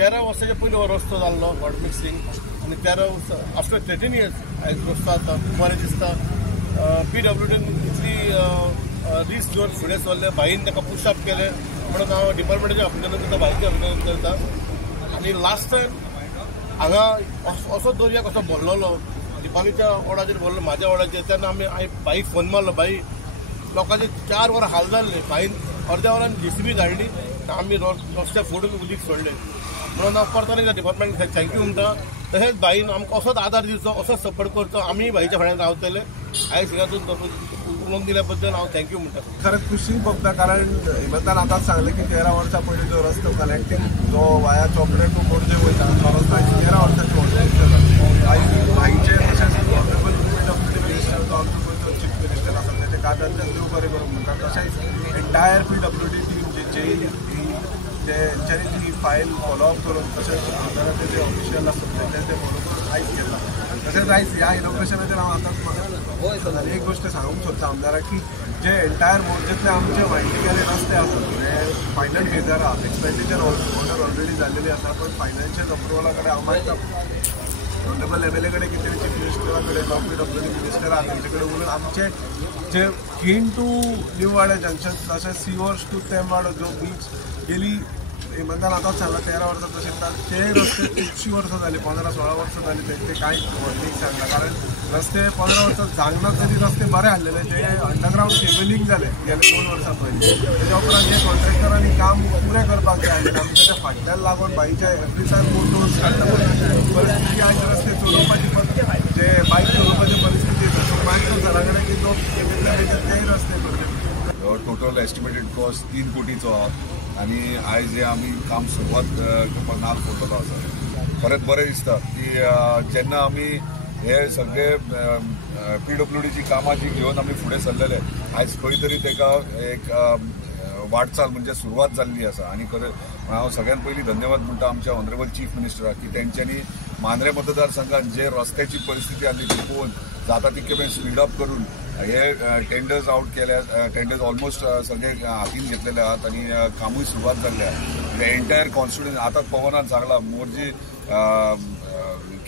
13 वर्सांच्या पयलीं हो रस्तो जाल्लो हॉट मिक्सिंग आनी 13 वर्सां आफ्टर 13 इयर्स आयज रस्तो जाता खूब बरें दिसता. PWDन इतली रिस्क घेवन फुडें सरले, भाईन ताका पुशअप केलें म्हणून हांव डिपार्टमेंटाचें अभिनंदन करता, भाईचें अभिनंदन करता. आनी लास्ट टायम हांगा असो दर्या कसो भरलेलो दिपालीच्या वॉर्डाचेर भरलो, म्हाज्या वॉर्डाचेर, तेन्ना हांवें भाईक फोन मारलो. भाई लोकांचे 4 वरां हाल जाल्ले, भाईन अर्द्या वरान JCB धाडली, आमी रस्त्याक फोडून उदीक सोडलें. म्हणून हांव परत डिपार्टमेंट थँक्यू म्हणटा. तशेंच भाईन आमकां असोच आदार दिवचो, असोच सपोर्ट करचो. आमी भाईच्या फुड्यान रावतले. आयज हिंगातून उलोवंक दिल्या बद्दल हांव थँक्यू म्हणटा. खरंच खुशी भोगता, कारण हेमंतान आतांच सांगलें की 13 वर्सां पयलीं जो रस्तो कनेक्टिंग जो वाया चोपडे टू मोर्जे वयता तो रस्तो 13 वर्सांची व्हडलें भाईचे तशेंच ऑनरेबल PWD मिनिस्टर जो आमचो गोंयचो चीफ मिनिस्टर आसा तेचे कागांतल्यान देव बरें करूंक म्हणटा. तशेंच एंटायर PWD टीम जेंच्यांनी ती फायल फॉलोअप करून तशेंच आमदाराचे जे ऑफिशियल आसत ते फॉलो करून आयज केला. तशेंच आयज ह्या इनॉग्रेशनाचेर हांव आतांच एक गोष्ट सांगूंक सोदता आमदाराक की जे एंटायर मोर्जेंतले आमचे वायटी गेले रस्ते आसात ते फायनल फेजार आहात. एक्सपेंडिचर ऑर्डर ऑलरेडी जाल्लेली आसा, पण फायनान्शियल अप्रुवला कडेन हांव मागता ऑनरेबल MLA कडेन कितें चीफ मिनिस्टरा कडेन PWD मिनिस्टर आहा तेंचे कडेन उलोवन आमचे जे खीण टू न्यू वाडा जंक्शन तशेंच सिवर्स टू तेमवाडो जो बीच गेली हेमंतान आतांच सांगला 13 वर्सां तशें ते रस्ते खुबशीं वर्सां जाली, 15-16 वर्सां जाली ते कांयच व्हडलीक सांगला. कारण रस्ते 15 वर्सां जागना तरी रस्ते बरे हाडलेले, जे अंडरग्रावंड केबलिंग जाले गेले 2 वर्सां पयलीं. तेच्या उपरांत जे कॉन्ट्रॅक्टरांनी काम पुरें करपाक जाय आनी आमच्या त्या फाटल्यान लागून बाईच्या एवरीटायम मोटर्स काडटा परिस्थिती आयज रस्ते चलोवपाची जे बायक चलोवपाची परिस्थिती मागीर घरा कडेन की लोक तेय रस्ते करचे. टोटल एस्टिमेटेड कॉस्ट 3 कोटीचो आहा आणि आयज जे आमी काम सुरवात करपाक नाल फोडलेलो आसा. खरेंच बरें दिसता की जेन्ना आमी हे सगळे PWDची कामां जी घेवन आमी फुडें सरलेले, आयज खंय तरी तेका एक वाटचाल म्हणजे सुरवात जाल्ली आसा. आनी खरें हांव सगळ्यात पयलीं धन्यवाद म्हणटा आमच्या ऑनरेबल चीफ मिनिस्टराक की तेंच्यांनी मांद्रे मतदारसंघात जे रस्त्याची परिस्थिती आसली ती पळोवन जाता तितके बेगीन स्पीड अप करून हे टेंडर्स आउट केल्या. टेंडर्स ऑलमोस्ट सगळे हातीन घेतलेले आहात आणि कामूय सुरवात जाल्ली आहे. एंटायर कॉन्स्टिट्युएन्सी आतांच पवनान सांगला मोर्जी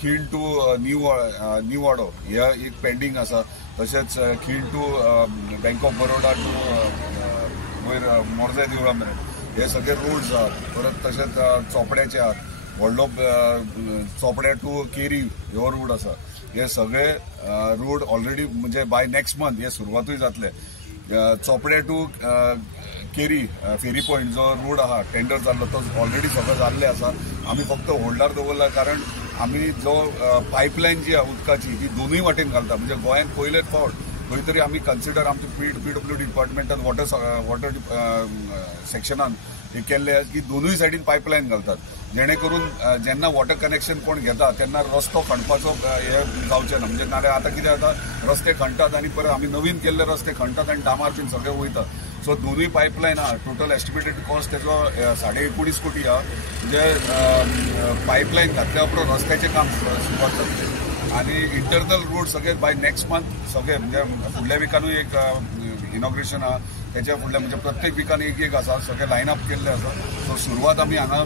खीण टू न्यू वाडो ह्या एक पेंडींग आसा. तशेंच खीण to bank of Baroda to वयर मोरजे देवळा मेरेन हे सगळे रोड्स आहात. परत तशेंच चोपड्याचे आहात, व्हडलो चोपड्या टू केरी ह्यो रोड आसा. हे सगळे रोड ऑलरेडी म्हणजे बाय नेक्स्ट मंथ हे सुरवातूय जातले. चोपड्या टू केरी फेरी पॉइंट जो रोड आहा टेंडर जाल्लो तो ऑलरेडी सगळो जाल्ले आसा. आमी फक्त होल्डार दवरला, कारण आमी जो पायपलायन जी आहा उदकाची ती दोनूय वाटेन घालता. म्हणजे गोंयांत पयलेच फावट खंय तरी आमी कन्सिडर आमच्या PWD डिपार्टमेंटान वॉटर सेक्शनान हे केल्ले की दोनूय सायडीन पायपलायन घालतात, जेणे करून जेन्ना वॉटर कनेक्शन कोण घेता तेन्ना रस्तो खणपाचो हे जावचें ना. म्हणजे नाल्यार आतां कितें जाता रस्ते खणटात आनी परत आमी नवीन केल्ले रस्ते खणटात आनी डामार बीन सगळे वयता. सो दोनूय पायपलायन आहा. टोटल एस्टिमेटेड कॉस्ट तेजो 19.5 कोटी आहा. म्हणजे पायपलायन घातल्या उपरांत रस्त्याचें काम सुरवात जातलें. आनी इंटरनल रोड सगळे बाय नेक्स्ट मंथ सगळे म्हणजे फुडल्या विकानूय एक इनॉग्रेशन आहा. त्याच्या फुडल्या म्हणजे प्रत्येक विकान एक आसा, सगळे लायन अप केल्ले आसा. सो सुरवात आमी हांगा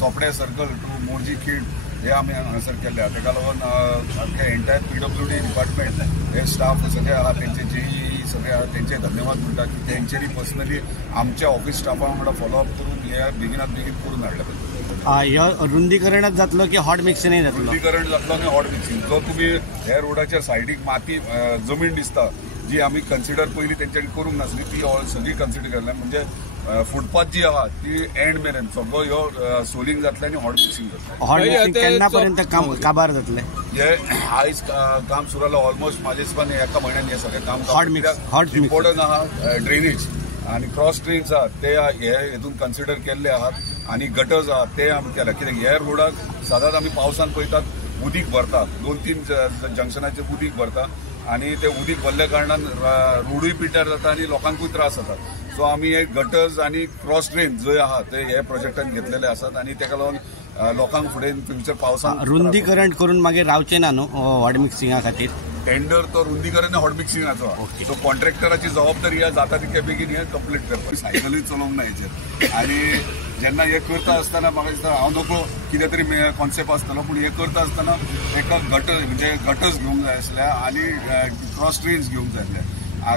चोपडे सर्कल टू मोर्जी खीण हे आमी हांगासर केल्ले आहा. ताका लागून आमच्या एंटायर PWD डिपार्टमेंट हे स्टाफ सगळे आहा तेंचे JE सगळे आहा तेंचे धन्यवाद म्हणटा की तेंच्यांनी पर्सनली आमच्या ऑफिस स्टाफा वांगडा फॉलोअप करून हे बेगिनात बेगीन करून हाडले. रुंदीकरणच जातलो की हॉट मिक्सिंगय जातलो? रुंदीकरण जातलो आनी हॉट मिक्सिंग. जो तुम्ही हे रोडाच्या सायडीक माती जमीन दिसता जी आमी कन्सिडर पयलीं तेंच्यांनी करूंक नासली ती सगळी कन्सिडर केल्या. म्हणजे फुटपाथ जी आहा ती एंड मेरेन सगळो ह्यो सोलिंग जातले आनी हॉट मिक्सिंग जातलें. हॉट मिक्सिंग केन्ना पर्यंत काबार जातलें? हे आयज काम सुरू जालां ऑलमोस्ट म्हाजे हिसपान एका म्हयन्यान हे सगळें काम. हॉट इम्पॉर्टंट आहा ड्रेनेज आणि क्रॉस ड्रेन्स आहात ते हे हितून कन्सिडर केल्ले आहात. आणि गटर्स आहात ते आमी केल्या. कित्याक हे रोडाक सदांच आमी पावसान पळयतात उदीक भरता, 2-3 जंक्शनाचेर उदीक भरता आणि ते उदीक भरल्या कारणान रोडूय पिड्ड्यार जाता आणि लोकांकूय त्रास जाता. सो आमी हे गटर्स आणि क्रॉस ड्रेन जे आहा ते हे प्रोजेक्टान घेतलेले आसात आणि ताका लागून लोकांक फुडें फ्युचर पावसान रुंदीकरण करून मागीर रावचें ना न्हू हॉट मिक्सिंगा खातीर? टेंडर तो रुंदीकरण हॉट मिक्सिंगाचो. सो कॉन्ट्रॅक्टराची जबाबदारी जाता तितके बेगीन हे कंप्लीट करपाक. सायकलूय चलोवंक ना हेचेर. आणि जेन्ना हे करता आसतना म्हाका दिसता हांव नको कितें तरी कॉन्सेप्ट आसतलो, पूण हे करता आसतना एका गटर्स घेवंक जाय आसले आनी क्रॉस ड्रेन्स घेवंक जाय आसले.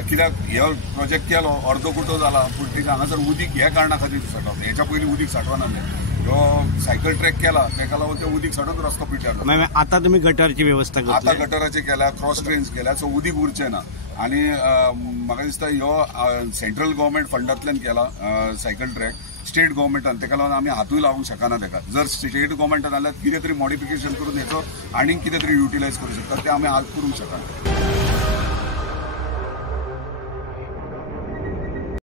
कित्याक हो प्रोजेक्ट केलो अर्दो कुटो जाला, पूण तेच्या हांगासर उदीक ह्या कारणां खातीर साठवता. हेच्या पयलीं उदीक साठवनासलें. हो सायकल ट्रॅक केला तेका लागून ते उदीक साठोवन रस्तो पिड्यार. आता तुम्ही गटारची व्यवस्था करता? आता गटराचे केल्या, क्रॉस ड्रेन्स केल्या, सो उदीक उरचें ना. आनी म्हाका दिसता ह्यो सेंट्रल गव्हर्मेंट फंडांतल्यान केला सायकल ट्रॅक. स्टेट गव्हर्मेंटान तेका लागून आमी हातूय लावंक शकना तेका. जर स्टेट गव्हर्मेंटान जाल्यार कितें तरी मॉडिफिकेशन करून हेचो आनीक कितें तरी युटिलायज करूंक शकता, ते आमी आज करूंक शकना.